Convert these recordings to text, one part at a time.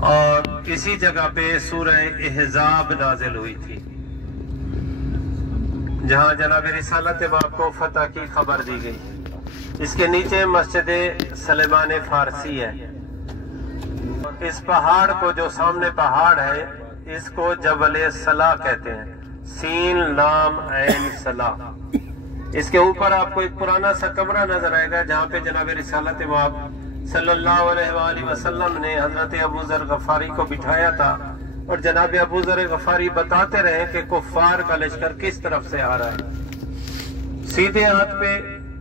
और इसी जगह पे सूरह अहज़ाब नाजिल हुई थी, जहां जनाब रिसालत बाब को फतह की खबर दी गई। इसके नीचे मस्जिद सलेमान फारसी है। इस पहाड़ को, जो सामने पहाड़ है, इसको जबल सला कहते हैं, सीन लाम ऐन सला। इसके ऊपर आपको एक पुराना सा कमरा नजर आएगा, जहाँ पे जनाब रिसालत बाब सल्लल्लाहु अलैहि वसल्लम ने हजरत अबू ज़र गफारी को बिठाया था और जनाब अबू ज़र गफारी बताते रहे कि कुफ्फार का लश्कर किस तरफ से आ रहा है। सीधे हाथ पे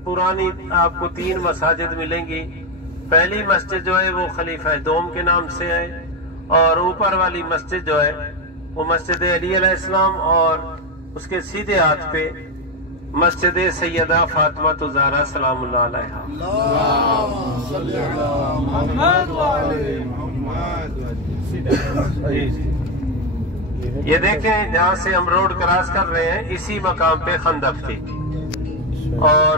पुरानी आपको 3 मसाजिद मिलेंगी। पहली मस्जिद जो है वो खलीफा दोम के नाम से है, और ऊपर वाली मस्जिद जो है वो मस्जिद अली अलैहिस्सलाम, और उसके सीधे हाथ पे मस्जिद सैयदा फातिमा ज़हरा सलामुल्लाह अलैहा। ये देखें, जहाँ से हम रोड क्रॉस कर रहे हैं, इसी मकाम पे खंदक थी। और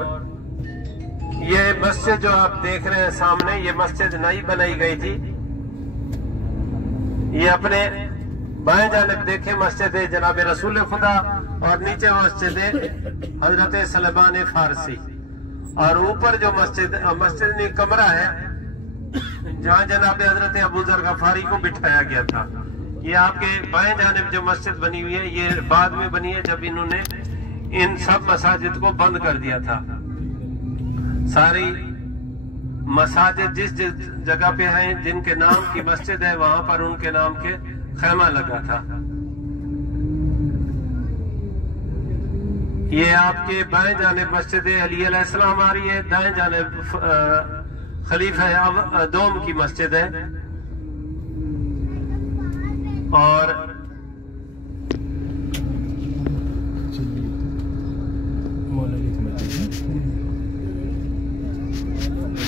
ये मस्जिद जो आप देख रहे हैं सामने, ये मस्जिद नई बनाई गई थी। ये अपने बाएं जानिब देखें मस्जिद जनाब रसूल खुदा, और नीचे मस्जिद हजरत सलेमान फारसी, और ऊपर जो मस्जिद में कमरा है जहाँ जनाब हजरत अबू ज़र गफारी को बिठाया गया था। ये आपके बाएं जानिब जो मस्जिद बनी हुई है, ये बाद में बनी है जब इन्होंने इन सब मसाजिद को बंद कर दिया था। सारी मसाजिद जिस जगह पे हैं, जिनके नाम की मस्जिद है, वहां पर उनके नाम के खैमा लगा था। ये आपके बाएं जानिब मस्जिद अली अलैहिस्सलाम आ रही है, दाएं जानिब खलीफा दोम की मस्जिद है। और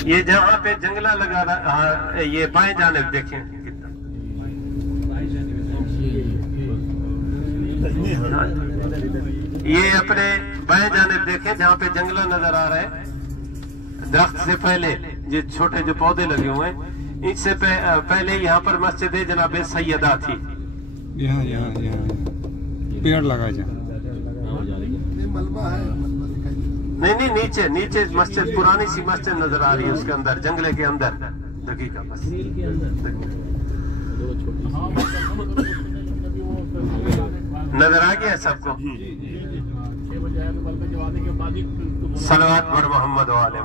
ये जहाँ पे जंगला लगा रहा, ये बाएं जानिब देखें कितना, ये अपने बाएं जानिब देखें जहाँ पे जंगला नजर आ रहा है। दरख्त से पहले ये छोटे जो पौधे लगे हुए हैं, इससे पहले यहाँ पर मस्जिद जनाब सैयदा थी। यहाँ पेड़ लगा जा, नहीं, नीचे मस्जिद, पुरानी सी मस्जिद नजर आ रही है, उसके अंदर, जंगले के अंदर। दकीका बस नजर आ गया सबको। सलवात पर मोहम्मद वाले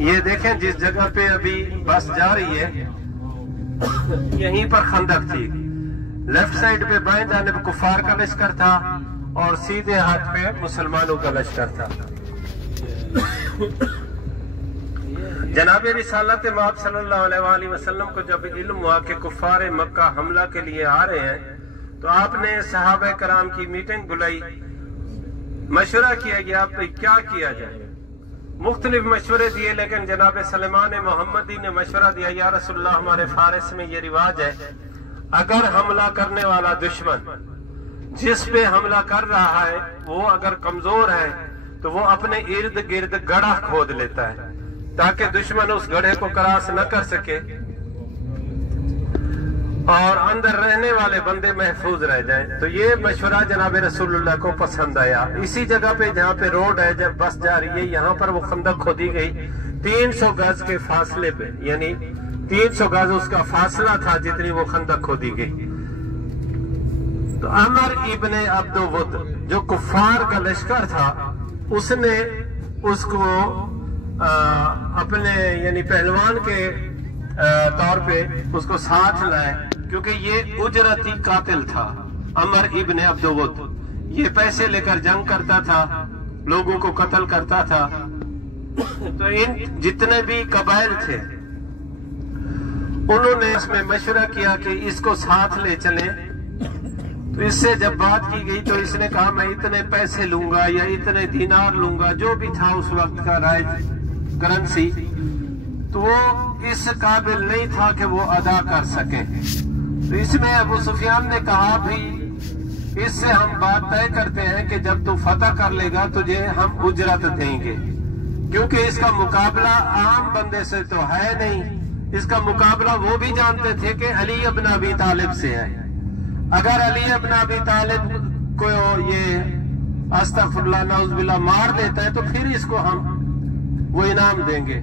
ये देखें, जिस जगह पे अभी बस जा रही है, यहीं पर खंदक थी। लेफ्ट साइड पे बाएं जानिब कुफार का लश्कर था, और सीधे हाथ पे मुसलमानों का लश्कर था। जनाब रिसालत माब सल्लल्लाहु अलैहि वसल्लम को जब इल्म हुआ कि कुफार मक्का हमला के लिए आ रहे हैं, तो आपने सहाबा कराम की मीटिंग बुलाई, मशवरा किया गया आप क्या किया जाए। मुख्तलिफ मशवरे दिए, लेकिन जनाब सलेमान मोहम्मदी ने मशवरा दिया, या रसूलल्लाह, हमारे फारिस में ये रिवाज है, अगर हमला करने वाला दुश्मन जिस पे हमला कर रहा है वो अगर कमजोर है, तो वो अपने इर्द गिर्द गड्ढा खोद लेता है, ताकि दुश्मन उस गड्ढे को क्रॉस न कर सके और अंदर रहने वाले बंदे महफूज रह जाएं। तो ये मशवरा जनाब रसूलुल्लाह को पसंद आया। इसी जगह पे जहाँ पे रोड है, जब बस जा रही है, यहाँ पर वो खंदक खोदी गई 300 गज के फासले पे, यानी 300 गज उसका फासला था जितनी वो खंदक खोदी गई। तो अमर इब्ने अब्दुवुद जो कुफार का लश्कर था, उसने उसको अपने यानी पहलवान के तौर पे उसको साथ लाए, क्योंकि ये उजरती कातिल था। अमर इब्ने अब्दुवुद ये पैसे लेकर जंग करता था, लोगों को कत्ल करता था। तो इन जितने भी कबाइल थे, उन्होंने इसमें मशवरा किया कि इसको साथ ले चले। तो इससे जब बात की गई तो इसने कहा मैं इतने पैसे लूंगा या इतने दीनार लूंगा, जो भी था उस वक्त का राइज करेंसी। तो वो इस काबिल नहीं था कि वो अदा कर सके। तो इसमें अबू सुफियान ने कहा भी इससे हम बात तय करते हैं कि जब तू फतह कर लेगा तुझे हम उजरत देंगे, क्योंकि इसका मुकाबला आम बंदे से तो है नहीं, इसका मुकाबला वो भी जानते थे कि अली इब्न अबी तालिब से है। अगर अली इब्न अबी तालिब को ये अस्तगफिरुल्लाह नऊज़ुबिल्लाह मार देता है तो फिर इसको हम वो इनाम देंगे,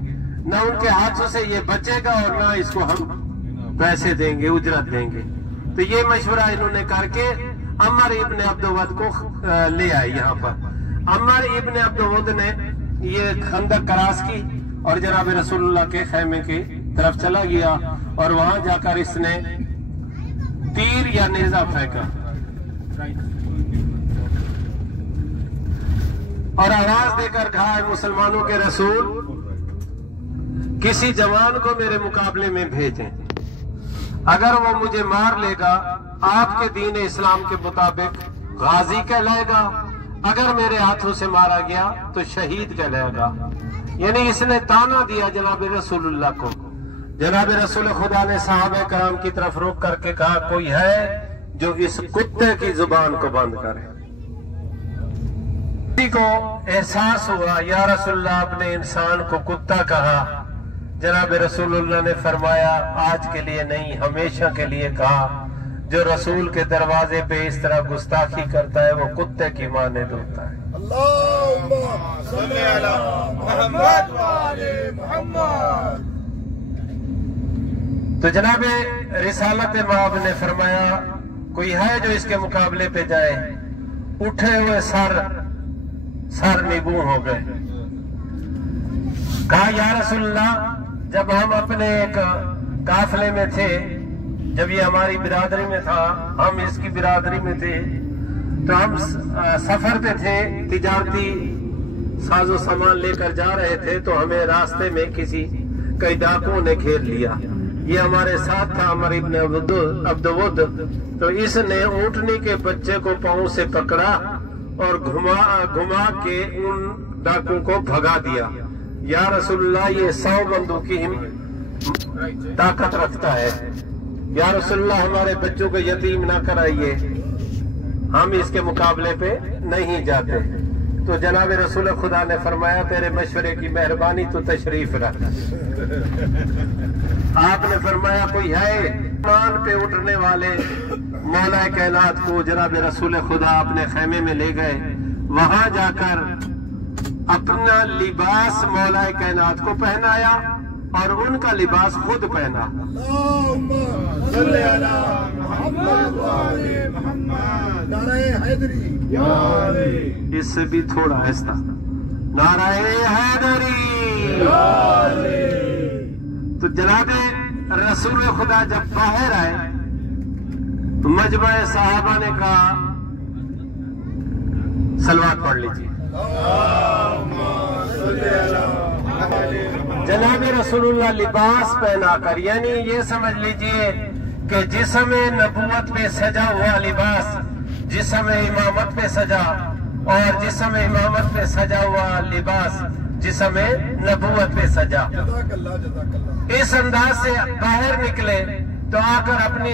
ना उनके हाथों से ये बचेगा और ना इसको हम पैसे देंगे, उजरत देंगे। तो ये मशवरा इन्होंने करके अमर इब्न अब्दुवद को ले आए यहाँ पर। अमर इब्न अब्दुवद ने ये खंदक क्रॉस की और जनाब रसूलुल्लाह के खैमे की तरफ चला गया और वहां जाकर इसने तीर या नेजा फेंका और आवाज देकर कहा, मुसलमानों के रसूल किसी जवान को मेरे मुकाबले में भेजें, अगर वो मुझे मार लेगा आपके दीन इस्लाम के मुताबिक गाजी कहलाएगा, अगर मेरे हाथों से मारा गया तो शहीद कहलाएगा। यानी इसने ताना दिया जनाब रसूलुल्लाह को। जनाब रसूल खुदा ने साहबे कराम की तरफ रोक करके कहा, कोई है जो इस कुत्ते की जुबान को बंद करे। किसी को एहसास हुआ या रसूलुल्लाह आपने इंसान को कुत्ता कहा, जनाब रसूलुल्लाह ने फरमाया आज के लिए नहीं हमेशा के लिए कहा, जो रसूल के दरवाजे पे इस तरह गुस्ताखी करता है वो कुत्ते की मानद होता है। अल्लाहुम्मा सल्ली अला मुहम्मद व आले मुहम्मद। तो जनाब रिसालत माब ने फरमाया, कोई है जो इसके मुकाबले पे जाए। उठे हुए सर निगू हो गए। कहा, या रसूलल्लाह, जब हम अपने एक काफले में थे, जब ये हमारी बिरादरी में था, हम इसकी बिरादरी में थे, तो हम सफर पे थे, तिजारती साजो सामान लेकर जा रहे थे, तो हमें रास्ते में कई डाकुओं ने घेर लिया। ये हमारे साथ था अमर इब्न अब्दुवद। तो इसने ऊंटनी के बच्चे को पांव से पकड़ा और घुमा के उन डाकुओं को भगा दिया। या रसूलुल्लाह, ये 100 बंदूकी ताकत रखता है। या रसूलुल्लाह, हमारे बच्चों को यतीम ना कराइए, हम इसके मुकाबले पे नहीं जाते। तो जनाब रसूल खुदा ने फरमाया, तेरे मशवरे की मेहरबानी, तो तशरीफ रख। आपने फरमाया, कोई है मान पे उठने वाले मौला कायनात को जनाब रसूल खुदा अपने खेमे में ले गए। वहां जाकर अपना लिबास मौला कायनात को पहनाया और उनका लिबास खुद पहना। इससे भी थोड़ा ऐसा, नाराए हैदरी। तो जनाब रसूल खुदा जब बाहर आए तो मजमा साहबा ने कहा, सलवात पढ़ लीजिए। जनाब रसूलुल्लाह लिबास पहनाकर, यानी ये समझ लीजिए कि जिस्म नबूवत पे सजा हुआ लिबास, जिस्म इमामत पे सजा, और जिस्म इमामत पे सजा हुआ लिबास जिस्म नबूवत पे सजा। इस अंदाज से बाहर निकले तो आकर अपनी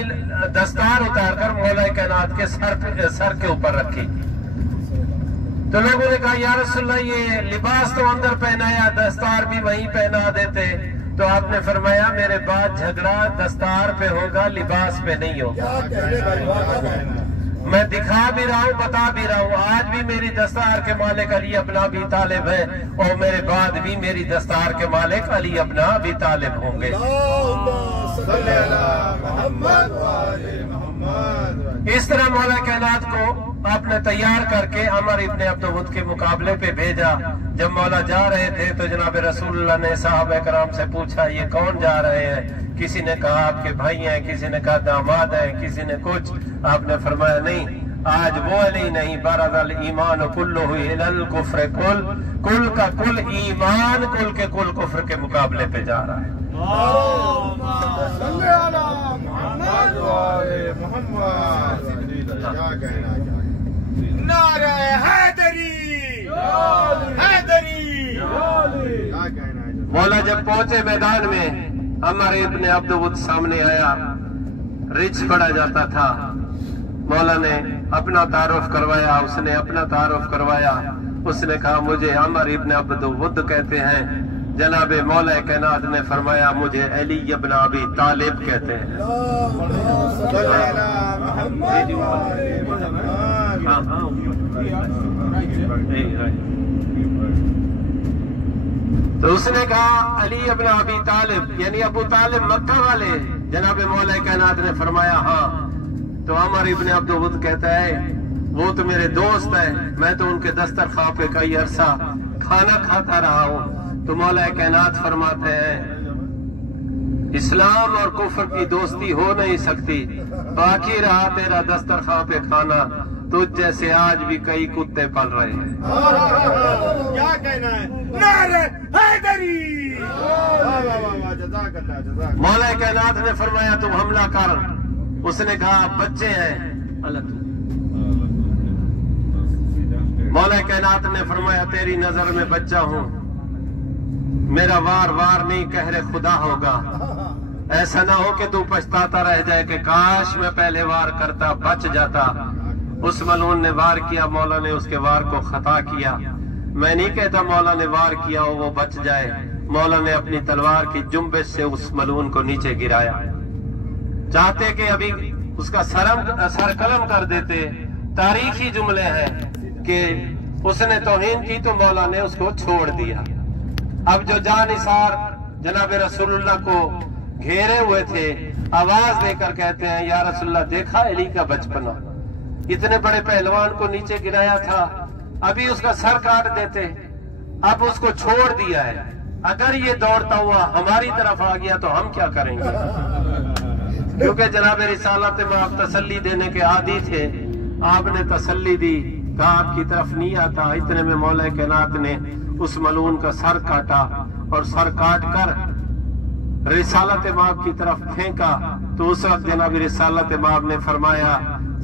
दस्तार उतारकर मौला कायनात के सर के ऊपर रखी। तो लोगों ने कहा, या रसूलल्लाह, ये लिबास तो अंदर पहनाया, दस्तार भी वहीं पहना देते। तो आपने फरमाया, मेरे बाद झगड़ा दस्तार पे होगा, लिबास पे नहीं होगा। मैं दिखा भी रहा हूँ, बता भी रहा हूँ, आज भी मेरी दस्तार के मालिक अली इब्न अबी तालिब है और मेरे बाद भी मेरी दस्तार के मालिक अली इब्न अबी तालिब होंगे। इस तरह मौला कायनात को आपने तैयार करके अमर इब्न अब्दुवद के मुकाबले पे भेजा। जब मौला जा रहे थे तो जनाब रसूलुल्लाह ने साहबे कराम से पूछा, ये कौन जा रहे हैं? किसी ने कहा आपके भाई हैं, किसी ने कहा दामाद हैं, किसी ने कुछ। आपने फरमाया, नहीं, आज वो अली नहीं, बरदल ईमान कुल्लुहु इलल कुफ्र, कुल का कुल ईमान, कुल के कुल कुफ्र के मुकाबले पे जा रहा है। नारे हैदरी, हैदरी। मौला जब पहुंचे मैदान में, अमर इब्न अब्दुवद सामने आया। रिच पढ़ा जाता था। मौला ने अपना तारुफ करवाया, उसने अपना तारुफ करवाया। उसने कहा मुझे अमर इब्न अब्द वुद कहते हैं। जनाब मौला कायनात ने फरमाया मुझे अली इब्न अबी तालिब कहते हैं। तो उसने कहा अली इब्न अबी तालिब यानी अबू तालिब मक्का वाले। जनाब मौला कायनात ने फरमाया हाँ। तो अमर इब्न अब्द वुद कहता है वो तो मेरे दोस्त है, मैं तो उनके दस्तरखान पे कई अरसा खाना खाता रहा हूँ। तो मौला कायनात फरमाते हैं इस्लाम और कुफ्र की दोस्ती हो नहीं सकती, बाकी रहा तेरा दस्तरखान पे खाना, तुझ जैसे आज भी कई कुत्ते पल रहे हैं। क्या कहना है? नारे हैदरी। मौला कायनात ने फरमाया तुम हमला कर। उसने कहा बच्चे हैं अलग। मौला कायनात ने फरमाया तेरी नजर में बच्चा हूं, मेरा वार वार नहीं कहरे खुदा होगा। ऐसा ना हो कि तू पछताता रह जाए कि काश मैं पहले वार करता बच जाता। उस मलून ने वार किया, मौला ने उसके वार को खता किया। मैं नहीं कहता मौला ने वार किया हो वो बच जाए। मौला ने अपनी तलवार की जुम्बिश से उस मलून को नीचे गिराया। चाहते कि अभी उसका सर कलम कर देते। तारीखी जुमले हैं कि उसने तौहीन की तो मौला ने उसको छोड़ दिया। अब जो जानिसार जनाब रसूलुल्लाह को घेरे हुए थे आवाज देकर कहते हैं या रसूलुल्लाह देखा अली का बचपना, इतने बड़े पहलवान को नीचे गिराया था, अभी उसका सर काट देते, अब उसको छोड़ दिया है। अगर ये दौड़ता हुआ हमारी तरफ आ गया तो हम क्या करेंगे? क्योंकि जनाब रिसालत में आप तसल्ली देने के आदी थे, आपने तसल्ली दी, कहा आपकी तरफ नहीं आता। इतने में मौला कायनात ने उस मलून का सर काटा और सर काट कर रिसालत माब की तरफ फेंका। तो उस वक्त जनाब रिसालत माब ने फरमाया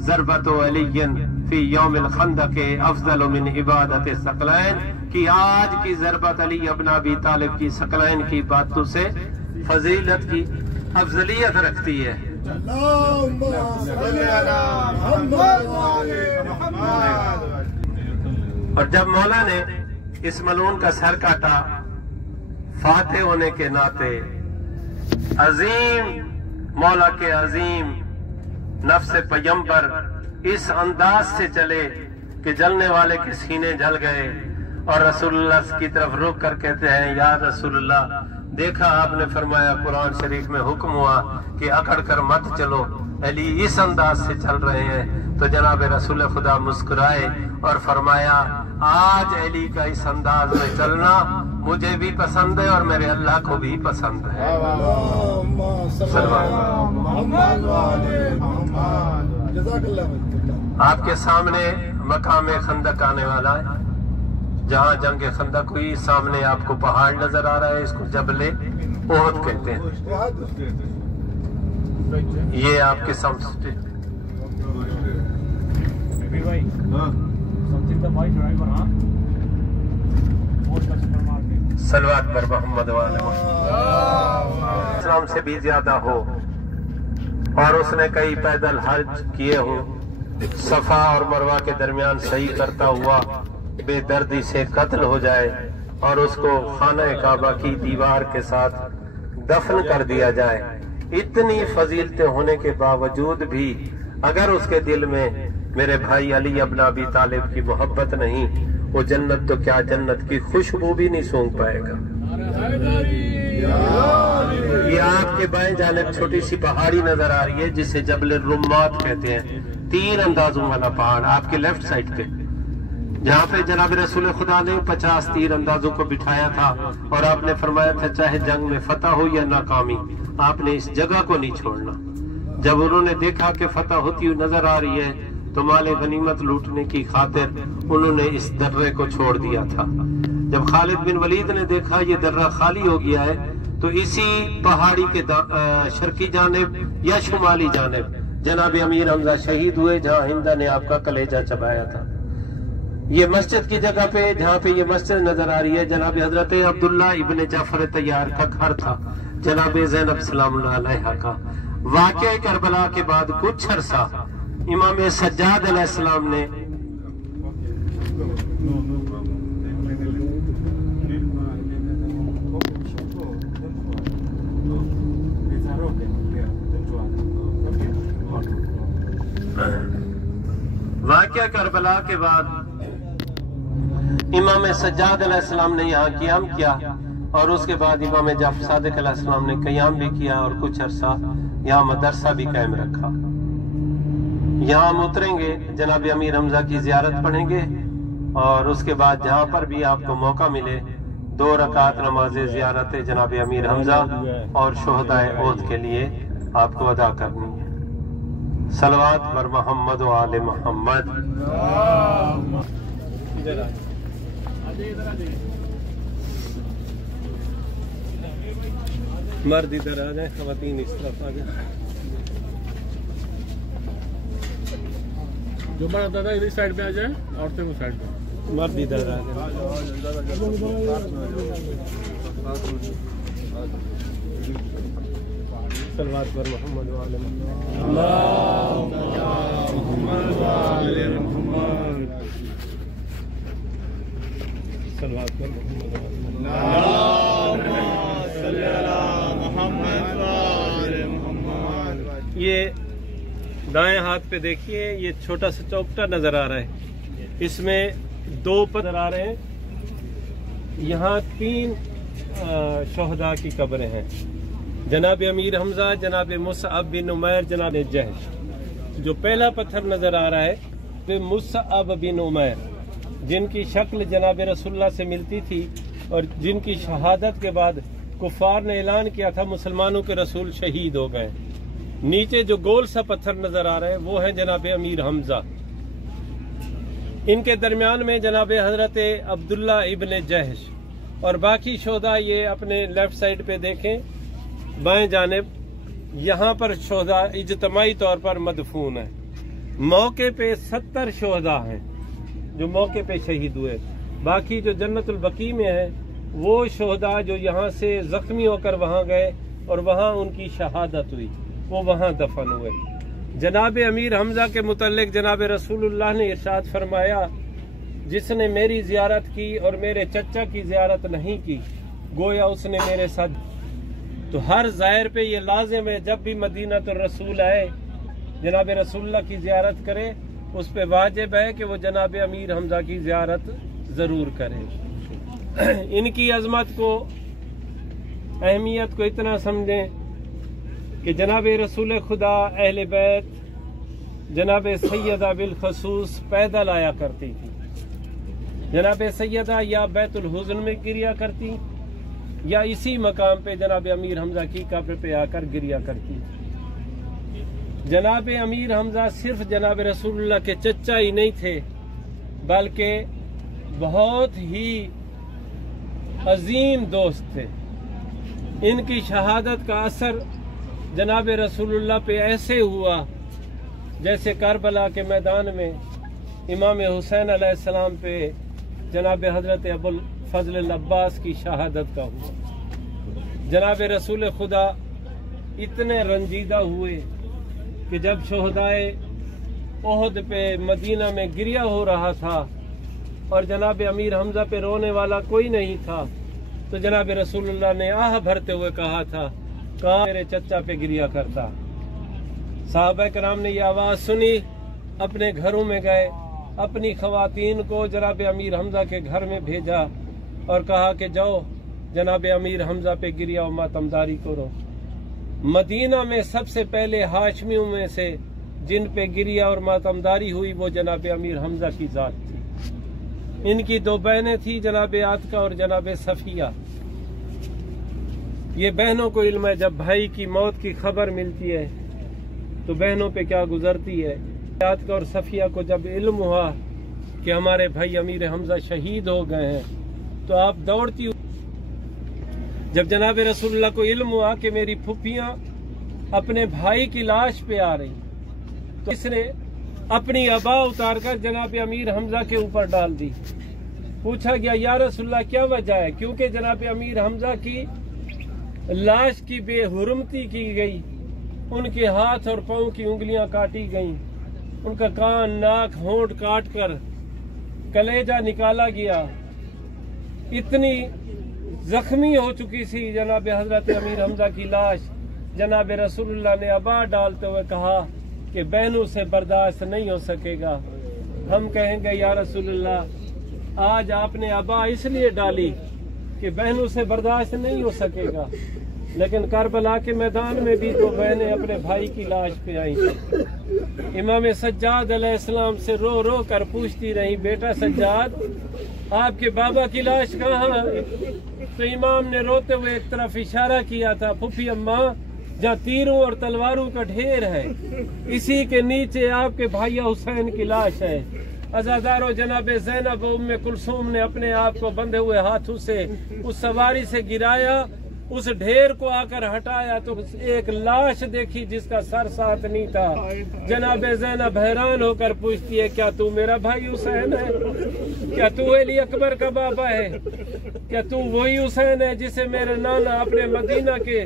ज़रबत अलीयन फी यौमिल खंदक अफजल मिन इबादत सकलैन, कि आज की ज़रबत अली इब्न अबी तालिब की सकलैन की बातों से फजीलत की अफजलियत रखती है। और जब मौला ने इस मलून का सर काटा, फाते होने के नाते अजीम मौला के अजीम नफ्स पैगंबर इस अंदाज से चले कि जलने वाले के सीने जल गए। और रसूलुल्लाह की तरफ रुक कर कहते हैं या रसूलुल्लाह देखा आपने फरमाया कुरान शरीफ में हुक्म हुआ कि अकड़ कर मत चलो, अली इस अंदाज से चल रहे हैं। तो जनाब रसूल खुदा मुस्कुराए और फरमाया आज अली का इस अंदाज में चलना मुझे भी पसंद है और मेरे अल्लाह को भी पसंद है। आपके सामने मकाम खंदक आने वाला है, जहाँ जंग खंदक हुई। सामने आपको पहाड़ नजर आ रहा है, इसको जबले ओहद कहते हैं। ये आपके सामने सलवात पर मोहम्मद इस्लाम से भी ज्यादा हो और उसने कई पैदल हज किए हो, सफा और मरवा के दरमियान सही करता हुआ बेदर्दी से कत्ल हो जाए और उसको खाना काबा की दीवार के साथ दफन कर दिया जाए। इतनी फजीलतें होने के बावजूद भी अगर उसके दिल में मेरे भाई अली इब्न अबी तालिब की मोहब्बत नहीं, वो जन्नत तो क्या जन्नत की खुशबू भी नहीं सूंघ पाएगा। ये आपके बाएं जानिब छोटी सी पहाड़ी नजर आ रही है जिसे जबल रुम्मात कहते हैं, 3 अंदाजों वाला पहाड़ आपके लेफ्ट साइड पे, जहाँ पे जनाब रसूल खुदा ने 50 तीर अंदाजों को बिठाया था और आपने फरमाया था चाहे जंग में फतह हो या नाकामी, आपने इस जगह को नहीं छोड़ना। जब उन्होंने देखा कि फतह होती हुई नजर आ रही है तो माले गनीमत लूटने की खातिर उन्होंने इस दर्रे को छोड़ दिया था। जब खालिद बिन वलीद ने देखा ये दर्रा खाली हो गया है तो इसी पहाड़ी के शर्की जानिब या शुमाली जानिब जनाब अमीर हमजा शहीद हुए, जहाँ हिंदा ने आपका कलेजा चबाया था। ये मस्जिद की जगह पे जहाँ पे ये मस्जिद नजर आ रही है जनाब हजरत अब्दुल्ला इब्ने जाफर तैयार का घर था, जनाब ज़ैनब सलामुल्लाह अलैहा का। वाक़या करबला के बाद कुछ अरसा इमाम सज्जाद अलैहिस्सलाम ने वाक़या करबला के बाद इमाम सज्जाद अलैहिस्सलाम ने यहाँ क़याम किया और उसके बाद इमाम जाफर सादिक अलैहिस्सलाम ने क़याम भी किया और कुछ अरसा यहाँ मदरसा भी कायम रखा। यहाँ हम उतरेंगे, जनाब अमीर हमजा की ज़ियारत पढ़ेंगे और उसके बाद जहाँ पर भी आपको मौका मिले 2 रकात नमाज ज़ियारत जनाब अमीर हमजा और शोहदाए ओहद के लिए आपको अदा करनी है। सलवात बर मोहम्मद व आले मोहम्मद। मर्द इधर आ जाए, खवातीन इस तरफ आ जाए। जो बड़ा दादा इस साइड पे आ जाए, औरतें उस साइड पे। मर्द इधर आ जाए। सलवात पर मोहम्मद व आले मोहम्मद। सलवात पर मोहम्मद। ये दाएं हाथ पे देखिए, ये छोटा सा चौकटा नजर आ रहा है, इसमें 2 पत्थर आ रहे हैं। यहाँ 3 शोहदा की कब्रें हैं, जनाब अमीर हमजा, जनाब मुसअब बिन उमैर, जनाब जहश। जो पहला पत्थर नजर आ रहा है वे मुसअब बिन उमैर, जिनकी शक्ल जनाब रसूलुल्लाह से मिलती थी और जिनकी शहादत के बाद कुफार ने ऐलान किया था मुसलमानों के रसूल शहीद हो गए। नीचे जो गोल सा पत्थर नजर आ रहा है वो है जनाब अमीर हमजा। इनके दरमियान में जनाब हजरत अब्दुल्ला इब्न जहश और बाकी शोहदा ये अपने लेफ्ट साइड पे देखें, बाएं जानिब, यहाँ पर शोहदा इज्तमाई तौर पर मदफून है। मौके पे 70 शोहदा हैं जो मौके पे शहीद हुए। बाकी जो जन्नतुल बकी में है वो शोहदा जो यहाँ से जख्मी होकर वहाँ गए और वहाँ उनकी शहादत हुई, वो वहाँ दफन हुए। जनाब अमीर हमजा के मुतल्लिक जनाब रसूलुल्लाह ने इरशाद फरमाया, जिसने मेरी जियारत की और मेरे चचा की जियारत नहीं की, गोया उसने मेरे साथ। तो हर ज़ाहिर पे ये लाजिम है, जब भी मदीना तो रसूल आए जनाब रसूलुल्लाह की जियारत करे, उस पे वाजिब है कि वो जनाब अमीर हमजा की जियारत जरूर करें। इनकी अजमत को, अहमियत को इतना समझें कि जनाब रसूल खुदा अहले बैत जनाब सैयदा बिल खसूस पैदल आया करती थी। जनाब सैयदा या बैतुल हुज़्न में गिरिया करती या इसी मकाम पे जनाब अमीर हमजा की कब्र पे आकर गिरिया करती। जनाब अमीर हमजा सिर्फ जनाब रसूलुल्लाह के चचा ही नहीं थे, बल्कि बहुत ही अजीम दोस्त थे। इनकी शहादत का असर जनाब रसूलुल्लाह पे ऐसे हुआ जैसे करबला के मैदान में इमाम हुसैन अलैहिस्सलाम पे जनाब हजरत अबुल फजल अब्बास की शहादत का हुआ। जनाब रसूल खुदा इतने रंजीदा हुए कि जब शोहदाए ओहद पे मदीना में गिरिया हो रहा था और जनाब अमीर हमजा पे रोने वाला कोई नहीं था, तो जनाब रसूलुल्लाह ने आह भरते हुए कहा था, कहा मेरे चचा पे गिरिया करता। साहबा कराम ने यह आवाज़ सुनी, अपने घरों में गए, अपनी खवातीन को जनाब अमीर हमजा के घर में भेजा और कहा कि जाओ जनाब अमीर हमजा पे गिरिया और मातमदारी करो। मदीना में सबसे पहले हाशमियों में से जिन पे गिरिया और मातमदारी हुई वो जनाब अमीर हमजा की जात थी। इनकी 2 बहनें थी, जनाब आतिका और जनाब सफिया। ये बहनों को इल्म है, जब भाई की मौत की खबर मिलती है तो बहनों पे क्या गुजरती है। आतिका और सफिया को जब इल्म हुआ कि हमारे भाई अमीर हमजा शहीद हो गए हैं, तो आप दौड़ती। जब जनाब रसूलुल्लाह को इल्म हुआ कि मेरी फुफियां अपने भाई की लाश पे आ रही, तो इसने अपनी अबा उतारकर जनाब अमीर हमजा के ऊपर डाल दी। पूछा गया, या रसूलुल्लाह क्या वजह है? क्योंकि जनाब अमीर हमजा की लाश की बेहुरमती की गई उनके हाथ और पांव की उंगलियां काटी गईं, उनका कान, नाक, होंठ काट कर कलेजा निकाला गया। इतनी जख्मी हो चुकी थी जनाब हजरत अमीर हमजा की लाश। जनाब रसूलुल्लाह ने आबा डालते हुए कहा कि बहनों से बर्दाश्त नहीं हो सकेगा। हम कहेंगे या रसूलुल्लाह, आज आपने आबा इसलिए डाली कि बहनों से बर्दाश्त नहीं हो सकेगा, लेकिन करबला के मैदान में भी तो बहनें अपने भाई की लाश पे आई। इमाम सज्जाद अलैहिस्सलाम से रो रो कर पूछती रही, बेटा सज्जाद, आपके बाबा की लाश कहाँ है? तो इमाम ने रोते हुए एक तरफ इशारा किया था, फूफी अम्मा, जहाँ तीरों और तलवारों का ढेर है, इसी के नीचे आपके भाई हुसैन की लाश है। अज़ादारों, जनाब ज़ैनब उम्मे कुलसूम ने अपने आप को बंधे हुए हाथों से उस सवारी से गिराया, उस ढेर को आकर हटाया तो एक लाश देखी जिसका सर साथ नहीं था। जनाब ज़ैनब हैरान होकर पूछती है, क्या तू मेरा भाई हुसैन है? क्या तू अली अकबर का बाबा है? क्या तू वही हुसैन है जिसे मेरे नाना अपने मदीना के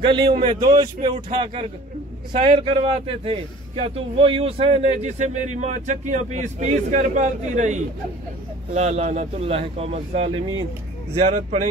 गलियों में दोष पे उठाकर सैर करवाते थे? क्या तू वही हुसैन है जिसे मेरी माँ चक्कियां पीस पीस कर पालती रही? ला लानतुल्लाह कौम ज़ालिमीन। ज़ियारत पढ़ेंगे।